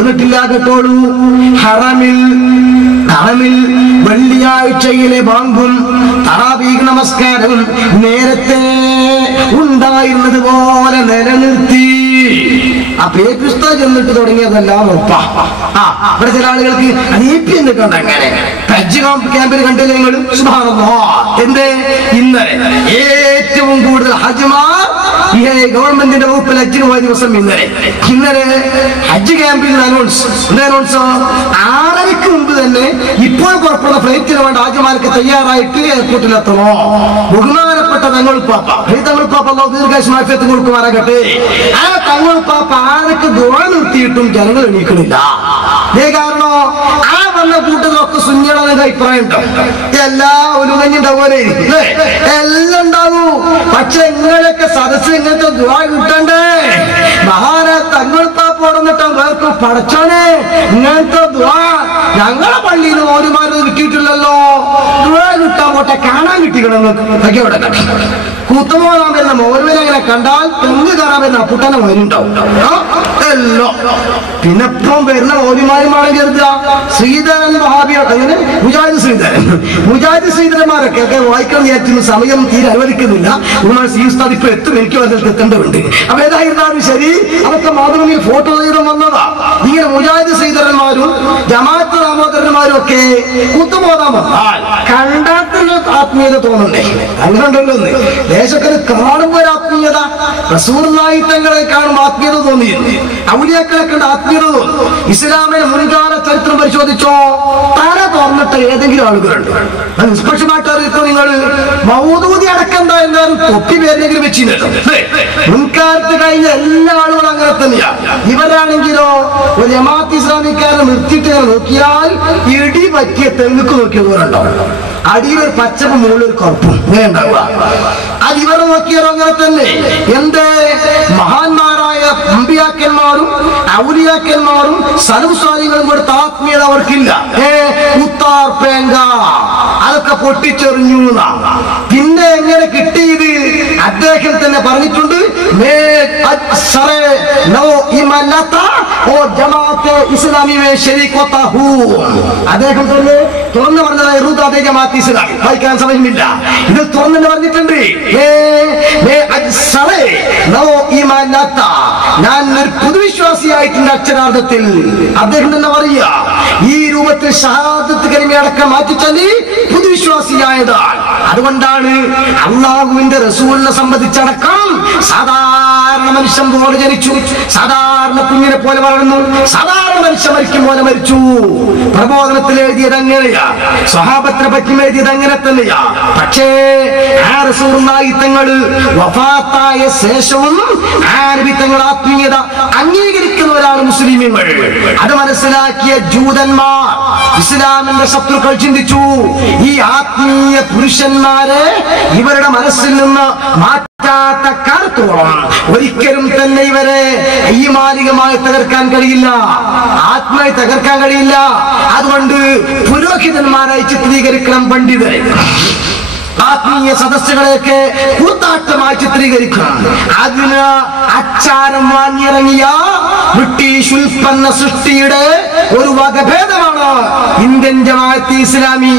എന്നിട്ടില്ല കേട്ടോളൂ, ഹറമിൽ വെള്ളിയാഴ്ചയിലെ ബാങ്കും തറാവീഹ് നമസ്കാരവും നേരത്തെ ഉണ്ടായിരുന്നത് പോലെ നിലനിർത്തി. ആ പേപ്പുസ്ത ചെന്നിട്ട് തുടങ്ങിയതെല്ലാം ഉറപ്പാ. ഇവിടെ ചില ആളുകൾക്ക് അനീപ്പി എന്നിട്ടുണ്ട്. അങ്ങനെ ഹജ്ജ് ക്യാമ്പിൽ കണ്ടില്ല നിങ്ങൾ? സുബ്ഹാനല്ലാഹ്. എന്തേ ഇന്നലെ ഏറ്റവും കൂടുതൽ ഹജ്മാർ ഗവൺമെന്റിന്റെ വകുപ്പിൽ ഹജ്ജിന് പോയ ദിവസം ഇന്നലെ ഹജ്ജ് ക്യാമ്പിൽ അനൗൺസ് 6:30 മുമ്പ് തന്നെ ഇപ്പോൾ പുറപ്പെടുന്ന ഫ്ലൈറ്റിന് വേണ്ട ഹാജിമാർക്ക് തയ്യാറായിട്ട് എയർപോർട്ടിലെത്തണോ. ബഹുമാനപ്പെട്ട തങ്ങളുപ്പാപ്പ ദീർഘായുസ്മാഫിയത്ത് കൊടുക്കുമാറാകട്ടെ. ആ തങ്ങളുപ്പാപ്പ ആരൊക്കെ ദുആ നിർത്തിയിട്ടും ജനങ്ങൾ എണീക്കണില്ല. കാരണോ ആ വന്ന കൂട്ടത്തിലൊക്കെ സുന്നികളുടെ അഭിപ്രായം ഉണ്ടാവും. എല്ലാ ഒലുകഞ്ഞുണ്ടാവുമല്ലേ, എല്ലാം ഉണ്ടാവൂ. പക്ഷെ നിങ്ങളൊക്കെ സദസ്സ് ഇങ്ങനത്തെ ദുആ കിട്ടണ്ടേ? മഹാനാ തങ്ങളുപ്പാപ്പ ഓടന്നിട്ടോ വേർക്കും പടച്ചോനെ ഇങ്ങനത്തെ ദുആ ഞങ്ങളെ പള്ളിയിൽ ഓരുമാരും കിട്ടിയിട്ടില്ലല്ലോ. ദുആ കിട്ടാൻ പോട്ടെ, കാണാൻ കിട്ടിക്കണമെന്ന് കൂത്തുമോറാൻ വരുന്ന മോരുവിനെ കണ്ടാൽ തെങ്ങ് കയറാൻ വരുന്ന അപ്പുട്ടനെ മോരുണ്ടാവും എല്ലോ. പിന്നെ ഇപ്പം വരുന്ന മോരുമാരുമാണ് കരുതുക ശ്രീധരൻ മഹാബിയോ, അങ്ങനെ മുജാഹിദ് ശ്രീധരന്മാരൊക്കെ വായിക്കാൻ വിചാരിക്കുന്ന സമയം തീരെ അനുവദിക്കുന്നില്ല. ഉസ്താദ് ഇപ്പൊ എത്തും, എനിക്ക് വന്നിട്ട് എത്തേണ്ടതുണ്ട്. അപ്പൊ ഏതായിരുന്നാലും ശരി, അതൊക്കെ മാതൃഭൂമിയിൽ ഫോട്ടോ ചെയ്ത് വന്നതാ. ഇങ്ങനെ മുജാഹിദ് ശ്രീധരന്മാരും ജമാഅത്ത് ദാമോദരന്മാരും ഒക്കെ കൂത്തുമോറാൻ വന്നാൽ കണ്ടാൽ തന്നെ ആത്മീയത തോന്നണ്ടേ? അങ്ങനെ ഉണ്ടല്ലോ. ദേശക്കാര് കാണുമ്പോ ഒരു ആത്മീയത, റസൂലുള്ളാഹി തങ്ങളെ കാണുമ്പോൾ ആത്മീയത തോന്നിയിരുന്നു, ഔലിയാക്കളെ കണ്ട് ആത്മീയത തോന്നുന്നു. ഇസ്ലാമിന്റെ മുൻകാല ചരിത്രം പരിശോധിച്ചോ, തല തുറന്നിട്ട് ഏതെങ്കിലും ആളുകളുണ്ട് നിഷ്പക്ഷമായിട്ട് അറിയിപ്പോ നിങ്ങൾ മൗദൂദി അടക്കണ്ട എന്നാലും തൊപ്പി പേരെങ്കിലും വെച്ചിരുന്നല്ലോ. മുൻകാലത്ത് കഴിഞ്ഞ എല്ലാ ആളുകളും അങ്ങനെ തന്നെയാ. ഇവരാണെങ്കിലോ ഒരു ജമാഅത്ത് ഇസ്ലാമിക്കാരെ നിർത്തിയിട്ട് നോക്കിയാൽ ഇടി പറ്റിയ തെങ്ങുക്ക് നോക്കിയവരുണ്ടാവും. അടിയിലൊരു പച്ചപ്പ് മുകളിലൊരു കറുപ്പും ഇങ്ങനെ ഉണ്ടാവുക. അത് ഇവരെ നോക്കിയാലോ അങ്ങനെ തന്നെ. എന്തേ മഹാന്മാരായ അമ്പിയാക്കന്മാരും ഔലിയാക്കന്മാരും സലഫ് സ്വാലികളും കൊടുത്ത ആത്മീയത അവർക്കില്ല. ഉത്താർപ്പേങ്ക അതൊക്കെ പൊട്ടിച്ചെറിഞ്ഞു. പിന്നെ എങ്ങനെ കിട്ടിയത് അദ്ദേഹം തന്നെ പറഞ്ഞിട്ടുണ്ട്. അദ്ദേഹം തന്നെ തുറന്നു പറഞ്ഞത് അതേ ജമാഅത്ത് ഇസ്ലാമി വായിക്കാൻ സമയമില്ല. ഇത് തുറന്നു പറഞ്ഞിട്ടുണ്ട്. ഞാൻ ഒരു പൊതുവിശ്വാസിയായിട്ടുണ്ട് അക്ഷരാർത്ഥത്തിൽ. അദ്ദേഹം തന്നെ പറയുക ഈ രൂപത്തിൽ ഷഹാദത്ത് കലിമ അടക്കം മാറ്റിച്ചൊല്ലി പൊതുവിശ്വാസിയായതാണ്. അതുകൊണ്ടാണ് അള്ളാഹുവിന്റെ റസൂലിനെ സംബന്ധിച്ചടക്കം സാധാരണ മനുഷ്യൻ പോലെ ജനിച്ചു, സാധാരണ കുഞ്ഞിനെ പോലെ വളർന്നു, സാധാരണ മനുഷ്യൻ മരിക്കും പോലെ മരിച്ചു. പ്രബോധനത്തിൽ എഴുതിയത് അങ്ങനെയാ, സ്വഹാബത്തിനെ പറ്റി എഴുതിയത് അങ്ങനെ തന്നെയാ. പക്ഷേ ആ റസൂലുള്ളാഹി തങ്ങൾ വഫാത്തായ ശേഷവും ആ നബി തങ്ങൾ ആത്മീയത അംഗീകരിക്കുന്നവരാണ് മുസ്ലിമീങ്ങൾ. അത് മനസ്സിലാക്കിയ ജൂതന്മാർ, ഇസ്ലാമിന്റെ ശത്രുക്കൾ ചിന്തിച്ചു, ഈ ആത്മീയ പുരുഷന്മാരെ ഇവരുടെ മനസ്സിൽ നിന്ന് മാറ്റാത്ത കാലത്തോളം ഒരിക്കലും തന്നെ ഇവരെ ഈ മാലികമായി തകർക്കാൻ കഴിയില്ല, ആത്മായി തകർക്കാൻ കഴിയില്ല. അതുകൊണ്ട് പുരോഹിതന്മാരായി ചിത്രീകരിക്കണം പണ്ഡിതരെ. ആത്മീയ സദസ്സുകളെയൊക്കെ കൂത്താട്ടമായി ചിത്രീകരിക്കണം. അതിന് അച്ചാരം വാങ്ങിയിറങ്ങിയ ബ്രിട്ടീഷ് ഉൽപ്പന്ന സൃഷ്ടിയുടെ ഒരു വകഭേദമാണ് ഇന്ത്യൻ ജമാഅത്ത് ഇസ്ലാമി.